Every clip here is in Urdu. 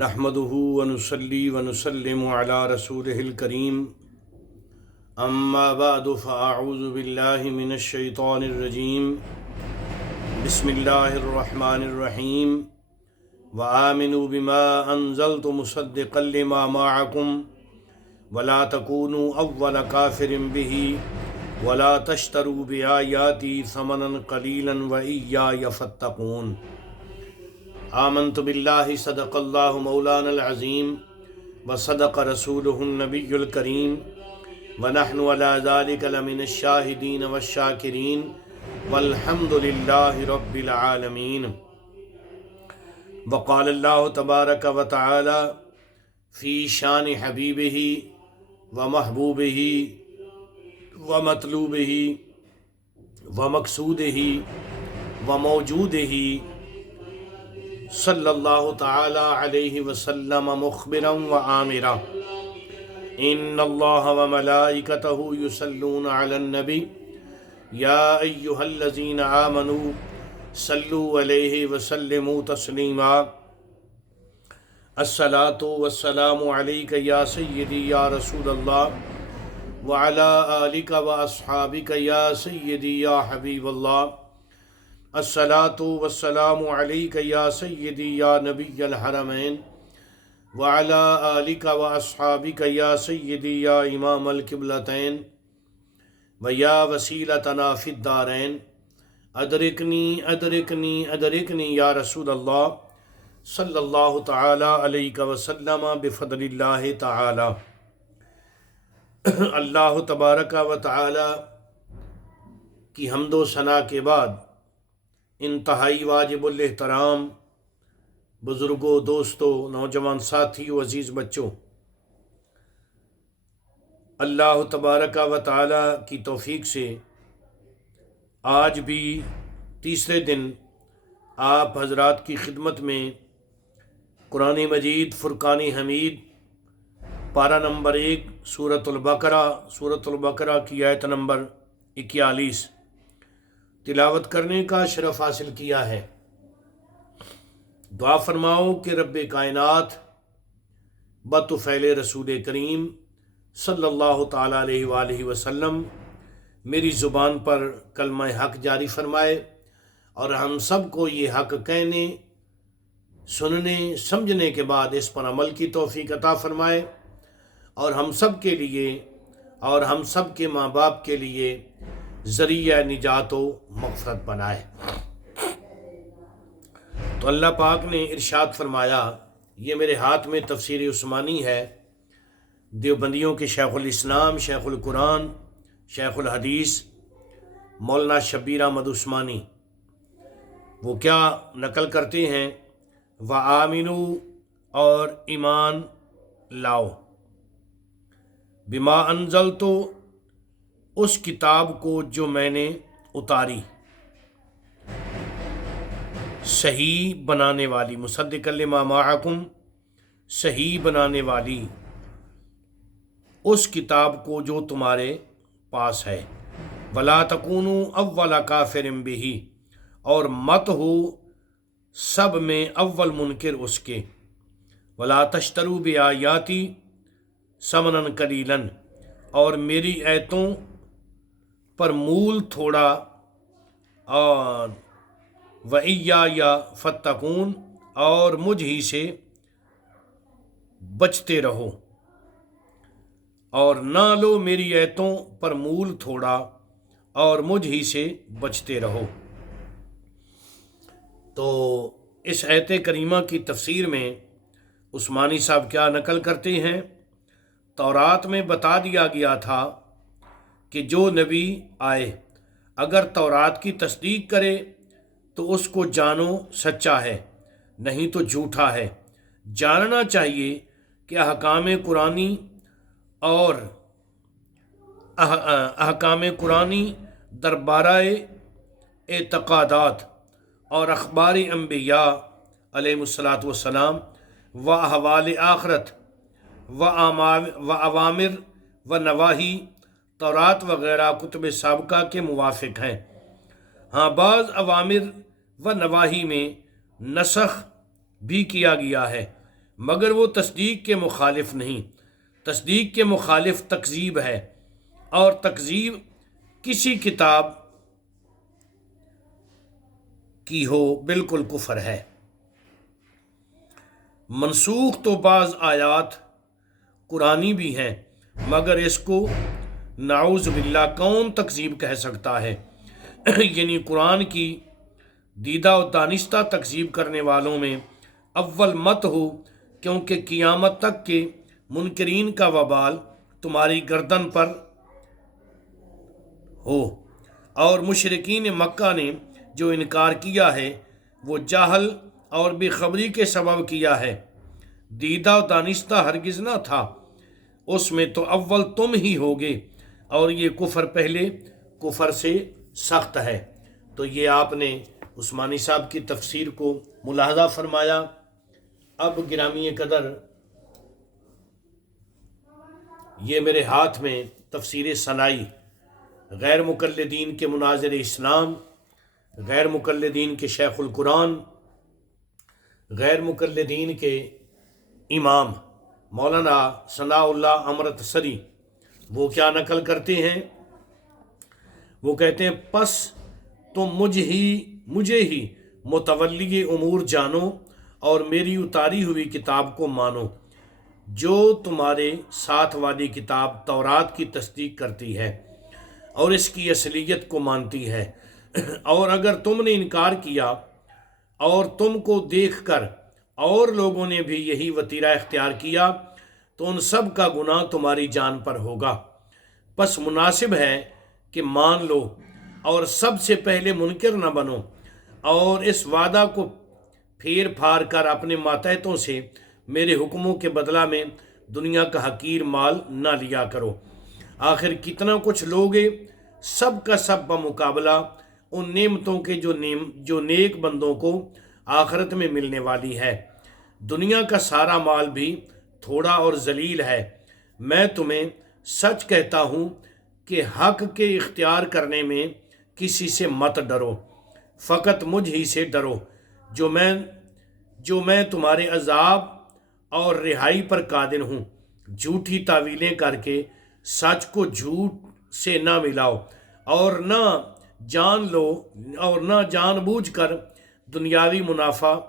نحمدہ ونصلی ونسلم علی رسولہ الکریم اما بعد فاعوذ باللہ من الشیطان الرجیم بسم اللہ الرحمن الرحیم وآمنوا بما انزلت مصدقا لما معکم ولا تکونوا اول کافر بہ ولا تشتروا بآیاتی ثمنا قلیلا وإیای فاتقون۔ آمنت باللہ صدق اللہ مولانا العظیم وصدق رسولہ النبی الکریم ونحن علی ذلک لمن الشاہدین والشاکرین والحمد للہ رب العالمین۔ وقال اللہ تبارک وتعالی فی شان حبیبہ ومحبوبہ ومطلوبہ ومقصودہ وموجودہ صلی اللہ تعالی علیہ وسلم مخبرا وآمرا ان اللہ وملائکتہ یصلون علی النبی یا ایہا الذین آمنوا صلوا علیہ وسلموا تسلیما۔ الصلاۃ والسلام علیک یا سیدی یا رسول اللہ وعلی آلک واصحابک یا سیدی یا حبیب اللہ۔ الصلاۃ والسلام علیک یا سیدی یا نبی الحرمین وعلی آلک واصحابک یا سیدی یا امام القبلتین ویا وسیلتنا فی الدارین ادرکنی ادرکنی ادرکنی یا رسول اللہ صلی اللہ تعالی علیہ وسلم بفضل اللہ تعالی۔ اللہ تبارک و تعالی کی حمد و ثنا کے بعد انتہائی واجب الاحترام بزرگوں، دوستوں، نوجوان ساتھیوں، عزیز بچوں، اللہ تبارک و تعالی کی توفیق سے آج بھی تیسرے دن آپ حضرات کی خدمت میں قرآن مجید فرقان حمید پارہ نمبر 1 سورۃ البقرہ کی آیت نمبر 41 تلاوت کرنے کا شرف حاصل کیا ہے۔ دعا فرماؤ کہ رب کائنات بطفیل رسول کریم صلی اللہ تعالیٰ علیہ وآلہ وسلم میری زبان پر کلمہ حق جاری فرمائے اور ہم سب کو یہ حق کہنے، سننے، سمجھنے کے بعد اس پر عمل کی توفیق عطا فرمائے اور ہم سب کے لیے اور ہم سب کے ماں باپ کے لیے ذریعہ نجات و مغفرت بنائے۔ تو اللہ پاک نے ارشاد فرمایا، یہ میرے ہاتھ میں تفسیر عثمانی ہے، دیوبندیوں کے شیخ الاسلام، شیخ القرآن، شیخ الحدیث مولانا شبیر احمد عثمانی وہ کیا نقل کرتے ہیں؟ وآمنوا اور ایمان لاؤ، بما انزلت اس کتاب کو جو میں نے اتاری، صحیح بنانے والی، مصدقا لما معکم صحیح بنانے والی اس کتاب کو جو تمہارے پاس ہے، ولا تکونوا اول کافر بہ اور مت ہو سب میں اول منکر اس کے، ولا تشتروا بآیاتی ثمنا قلیلا اور میری آیتوں پر مول تھوڑا، اور وإیای فاتقون اور مجھ ہی سے بچتے رہو، اور نہ لو میری آیتوں پر مول تھوڑا اور مجھ ہی سے بچتے رہو۔ تو اس آیت کریمہ کی تفسیر میں عثمانی صاحب کیا نقل کرتے ہیں؟ تورات میں بتا دیا گیا تھا کہ جو نبی آئے اگر تورات کی تصدیق کرے تو اس کو جانو سچا ہے، نہیں تو جھوٹا ہے۔ جاننا چاہیے کہ احکام قرآنی اور احکام قرآنی دربارہ اعتقادات اور اخبار انبیاء علیہ الصلاۃ والسلام و احوال آخرت و اوامر و نواہی تورات وغیرہ کتب سابقہ کے موافق ہیں۔ ہاں بعض اوامر و نواہی میں نسخ بھی کیا گیا ہے، مگر وہ تصدیق کے مخالف نہیں۔ تصدیق کے مخالف تکذیب ہے، اور تکذیب کسی کتاب کی ہو بالکل کفر ہے۔ منسوخ تو بعض آیات قرآنی بھی ہیں، مگر اس کو نعوذ باللہ کون تکذیب کہہ سکتا ہے؟ یعنی قرآن کی دیدہ و دانستہ تکذیب کرنے والوں میں اول مت ہو، کیونکہ قیامت تک کے منکرین کا وبال تمہاری گردن پر ہو۔ اور مشرکین مکہ نے جو انکار کیا ہے وہ جہل اور بے خبری کے سبب کیا ہے، دیدہ و دانستہ ہرگز نہ تھا، اس میں تو اول تم ہی ہوگے، اور یہ کفر پہلے کفر سے سخت ہے۔ تو یہ آپ نے عثمانی صاحب کی تفسیر کو ملاحظہ فرمایا۔ اب گرامی قدر یہ میرے ہاتھ میں تفسیر صنائی، غیر مقلدین کے مناظر اسلام، غیر مقلدین کے شیخ القرآن، غیر مقلدین کے امام مولانا ثناء اللہ امرتسری، وہ کیا نقل کرتے ہیں؟ وہ کہتے ہیں پس تم مجھے ہی متولی امور جانو اور میری اتاری ہوئی کتاب کو مانو، جو تمہارے ساتھ والی کتاب تورات کی تصدیق کرتی ہے اور اس کی اصلیت کو مانتی ہے۔ اور اگر تم نے انکار کیا اور تم کو دیکھ کر اور لوگوں نے بھی یہی وتیرہ اختیار کیا تو ان سب کا گناہ تمہاری جان پر ہوگا۔ پس مناسب ہے کہ مان لو اور سب سے پہلے منکر نہ بنو، اور اس وعدہ کو پھیر پھار کر اپنے ماتحتوں سے میرے حکموں کے بدلہ میں دنیا کا حقیر مال نہ لیا کرو۔ آخر کتنا کچھ لوگے، سب کا سب بمقابلہ ان نعمتوں کے جو نیک بندوں کو آخرت میں ملنے والی ہے۔ دنیا کا سارا مال بھی تھوڑا اور ذلیل ہے۔ میں تمہیں سچ کہتا ہوں کہ حق کے اختیار کرنے میں کسی سے مت ڈرو، فقط مجھ ہی سے ڈرو، جو میں تمہارے عذاب اور رہائی پر قادر ہوں۔ جھوٹی تعویلیں کر کے سچ کو جھوٹ سے نہ ملاؤ، اور نہ جان بوجھ کر دنیاوی منافع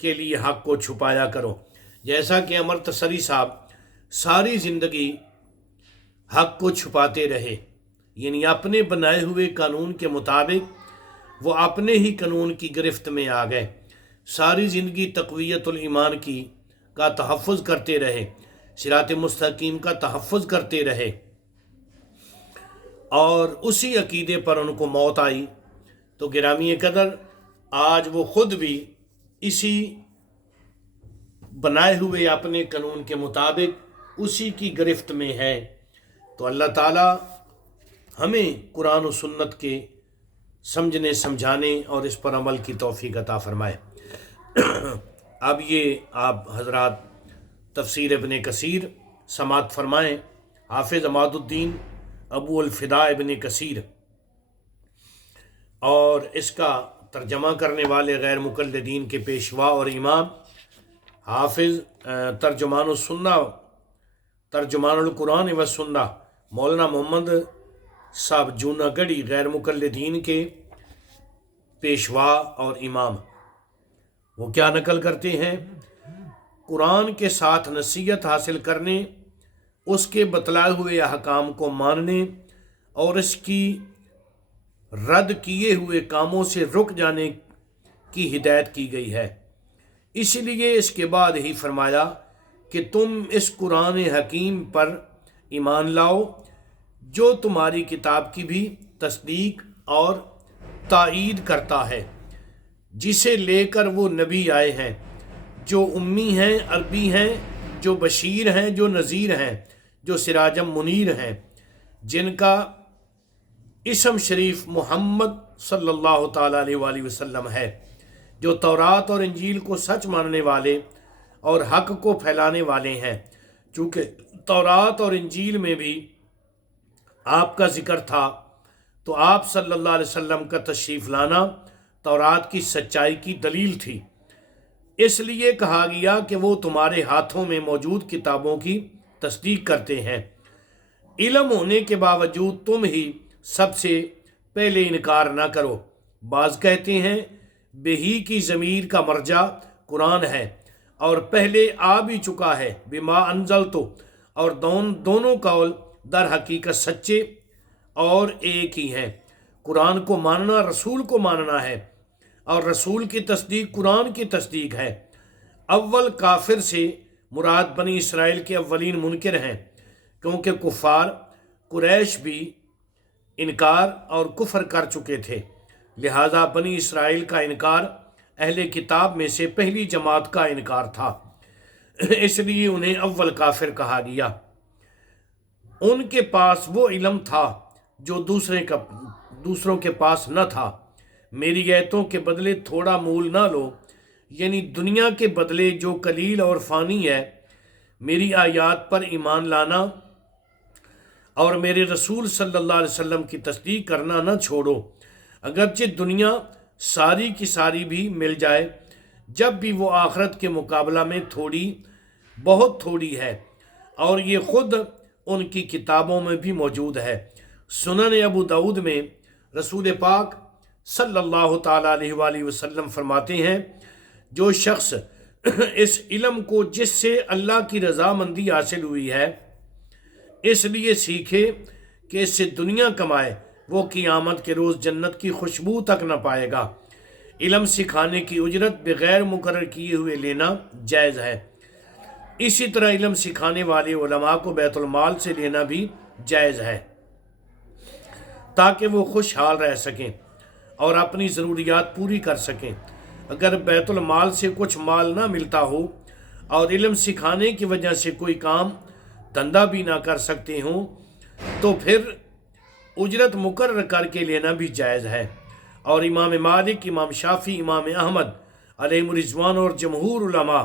کے لیے حق کو چھپایا کرو۔ جیسا کہ امرتسری صاحب ساری زندگی حق کو چھپاتے رہے، یعنی اپنے بنائے ہوئے قانون کے مطابق وہ اپنے ہی قانون کی گرفت میں آ گئے۔ ساری زندگی تقویت الایمان کا تحفظ کرتے رہے، صراط مستقیم کا تحفظ کرتے رہے، اور اسی عقیدے پر ان کو موت آئی۔ تو گرامی قدر آج وہ خود بھی اسی بنائے ہوئے اپنے قانون کے مطابق اسی کی گرفت میں ہے۔ تو اللہ تعالی ہمیں قرآن و سنت کے سمجھنے سمجھانے اور اس پر عمل کی توفیق عطا فرمائے۔ اب یہ آپ حضرات تفسیر ابن کثیر سماعت فرمائیں۔ حافظ عماد الدین ابو الفداء ابن کثیر، اور اس کا ترجمہ کرنے والے غیر مقلدین کے پیشوا اور امام حافظ ترجمان القرآن و سنہ مولانا محمد صاحب جونا گڑھی، غیر مقلدین کے پیشوا اور امام، وہ کیا نقل کرتے ہیں؟ قرآن کے ساتھ نصیحت حاصل کرنے، اس کے بتلائے ہوئے احکام کو ماننے اور اس کی رد کیے ہوئے کاموں سے رک جانے کی ہدایت کی گئی ہے۔ اس لیے اس کے بعد ہی فرمایا کہ تم اس قرآن حکیم پر ایمان لاؤ جو تمہاری کتاب کی بھی تصدیق اور تائید کرتا ہے، جسے لے کر وہ نبی آئے ہیں، جو امی ہیں، عربی ہیں، جو بشیر ہیں، جو نذیر ہیں، جو سراجم منیر ہیں، جن کا اسم شریف محمد صلی اللہ تعالیٰ علیہ وآلہ وسلم ہے، جو تورات اور انجیل کو سچ ماننے والے اور حق کو پھیلانے والے ہیں۔ چونکہ تورات اور انجیل میں بھی آپ کا ذکر تھا، تو آپ صلی اللہ علیہ وسلم کا تشریف لانا تورات کی سچائی کی دلیل تھی۔ اس لیے کہا گیا کہ وہ تمہارے ہاتھوں میں موجود کتابوں کی تصدیق کرتے ہیں، علم ہونے کے باوجود تم ہی سب سے پہلے انکار نہ کرو۔ بعض کہتے ہیں بہی کی ضمیر کا مرجع قرآن ہے اور پہلے آ بھی چکا ہے بما انزلتو، اور دونوں قول در حقیقت سچے اور ایک ہی ہیں۔ قرآن کو ماننا رسول کو ماننا ہے اور رسول کی تصدیق قرآن کی تصدیق ہے۔ اول کافر سے مراد بنی اسرائیل کے اولین منکر ہیں، کیونکہ کفار قریش بھی انکار اور کفر کر چکے تھے، لہذا بنی اسرائیل کا انکار اہل کتاب میں سے پہلی جماعت کا انکار تھا، اس لیے انہیں اول کافر کہا گیا۔ ان کے پاس وہ علم تھا جو دوسروں کے پاس نہ تھا۔ میری آیتوں کے بدلے تھوڑا مول نہ لو، یعنی دنیا کے بدلے جو قلیل اور فانی ہے۔ میری آیات پر ایمان لانا اور میرے رسول صلی اللہ علیہ وسلم کی تصدیق کرنا نہ چھوڑو، اگرچہ دنیا ساری کی ساری بھی مل جائے، جب بھی وہ آخرت کے مقابلہ میں بہت تھوڑی ہے، اور یہ خود ان کی کتابوں میں بھی موجود ہے۔ سنن ابو داؤد میں رسول پاک صلی اللہ تعالیٰ علیہ وآلہ وسلم فرماتے ہیں، جو شخص اس علم کو جس سے اللہ کی رضامندی حاصل ہوئی ہے اس لیے سیکھے کہ اس سے دنیا کمائے، وہ قیامت کے روز جنت کی خوشبو تک نہ پائے گا۔ علم سکھانے کی اجرت بغیر مقرر کیے ہوئے لینا جائز ہے۔ اسی طرح علم سکھانے والے علماء کو بیت المال سے لینا بھی جائز ہے، تاکہ وہ خوشحال رہ سکیں اور اپنی ضروریات پوری کر سکیں۔ اگر بیت المال سے کچھ مال نہ ملتا ہو اور علم سکھانے کی وجہ سے کوئی کام دھندا بھی نہ کر سکتے ہوں تو پھر اجرت مقرر کر کے لینا بھی جائز ہے۔ اور امام مالک، امام شافعی، امام احمد علیہ رضوان اور جمہور علماء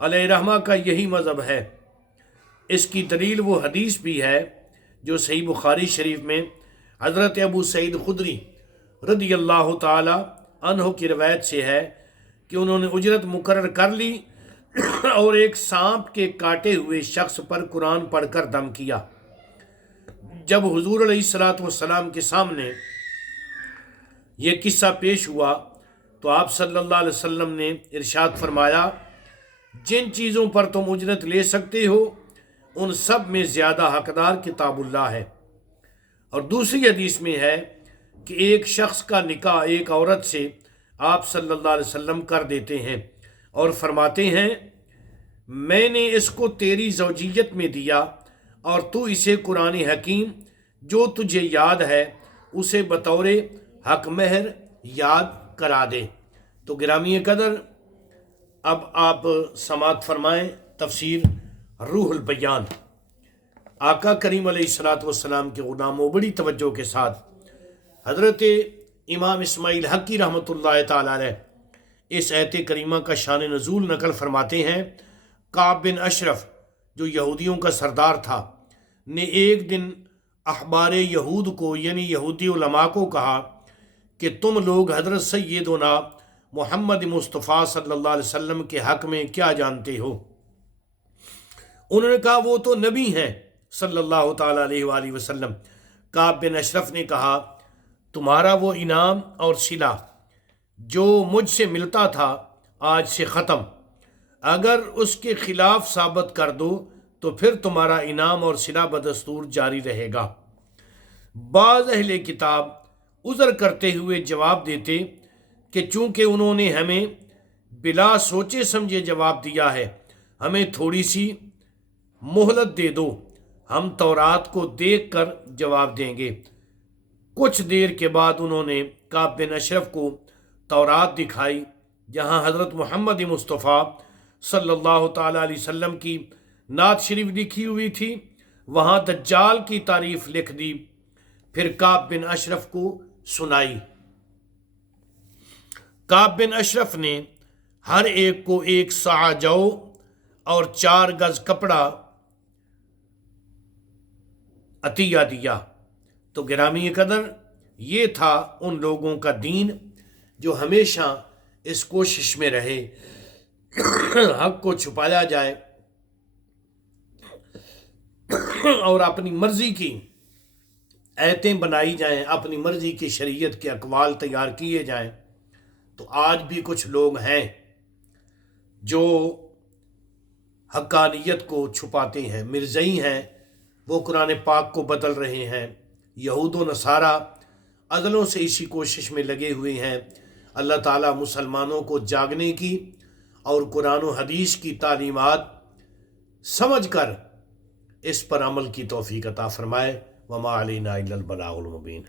علیہ رحمہ کا یہی مذہب ہے۔ اس کی دلیل وہ حدیث بھی ہے جو صحیح بخاری شریف میں حضرت ابو سعید خدری رضی اللہ تعالی عنہ کی روایت سے ہے کہ انہوں نے اجرت مقرر کر لی اور ایک سانپ کے کاٹے ہوئے شخص پر قرآن پڑھ کر دم کیا۔ جب حضور علیہ الصلوۃ والسلام کے سامنے یہ قصہ پیش ہوا تو آپ صلی اللہ علیہ وسلم نے ارشاد فرمایا، جن چیزوں پر تم اجرت لے سکتے ہو ان سب میں زیادہ حقدار کتاب اللہ ہے۔ اور دوسری حدیث میں ہے کہ ایک شخص کا نکاح ایک عورت سے آپ صلی اللہ علیہ وسلم کر دیتے ہیں اور فرماتے ہیں، میں نے اس کو تیری زوجیت میں دیا اور تو اسے قرآن حکیم جو تجھے یاد ہے اسے بطور حق مہر یاد کرا دے۔ تو گرامی قدر، اب آپ سماعت فرمائیں تفسیر روح البیان۔ آقا کریم علیہ الصلوۃ والسلام کے غلاموں بڑی توجہ کے ساتھ حضرت امام اسماعیل حقی رحمۃ اللہ تعالی علیہ اس آیت کریمہ کا شان نزول نقل فرماتے ہیں۔ کعب بن اشرف جو یہودیوں کا سردار تھا نے ایک دن احبار یہود کو یعنی یہودی علماء کو کہا کہ تم لوگ حضرت سیدنا محمد مصطفیٰ صلی اللہ علیہ وسلم کے حق میں کیا جانتے ہو؟ انہوں نے کہا وہ تو نبی ہیں صلی اللہ تعالیٰ علیہ وآلہ وسلم۔ کعب بن اشرف نے کہا، تمہارا وہ انعام اور صلہ جو مجھ سے ملتا تھا آج سے ختم، اگر اس کے خلاف ثابت کر دو تو پھر تمہارا انعام اور صلہ بدستور جاری رہے گا۔ بعض اہل کتاب عذر کرتے ہوئے جواب دیتے کہ چونکہ انہوں نے ہمیں بلا سوچے سمجھے جواب دیا ہے، ہمیں تھوڑی سی مہلت دے دو، ہم تورات کو دیکھ کر جواب دیں گے۔ کچھ دیر کے بعد انہوں نے کعب بن اشرف کو تورات دکھائی جہاں حضرت محمد مصطفیٰ صلی اللہ تعالیٰ علیہ وسلم کی نعت شریف لکھی ہوئی تھی، وہاں دجال کی تعریف لکھ دی، پھر کعب بن اشرف کو سنائی۔ کعب بن اشرف نے ہر ایک کو 1 صاع جو اور 4 گز کپڑا عطیہ دیا۔ تو گرامی قدر، یہ تھا ان لوگوں کا دین جو ہمیشہ اس کوشش میں رہے حق کو چھپایا جائے اور اپنی مرضی کی آیتیں بنائی جائیں، اپنی مرضی کی شریعت کے اقوال تیار کیے جائیں، تو آج بھی کچھ لوگ ہیں جو حقانیت کو چھپاتے ہیں، مرزئی ہیں، وہ قرآن پاک کو بدل رہے ہیں۔ یہود و نصارہ ازلوں سے اسی کوشش میں لگے ہوئے ہیں۔ اللہ تعالیٰ مسلمانوں کو جاگنے کی اور قرآن و حدیث کی تعلیمات سمجھ کر اس پر عمل کی توفیق عطا فرمائے۔ وما علینا الا البلاغ المبین۔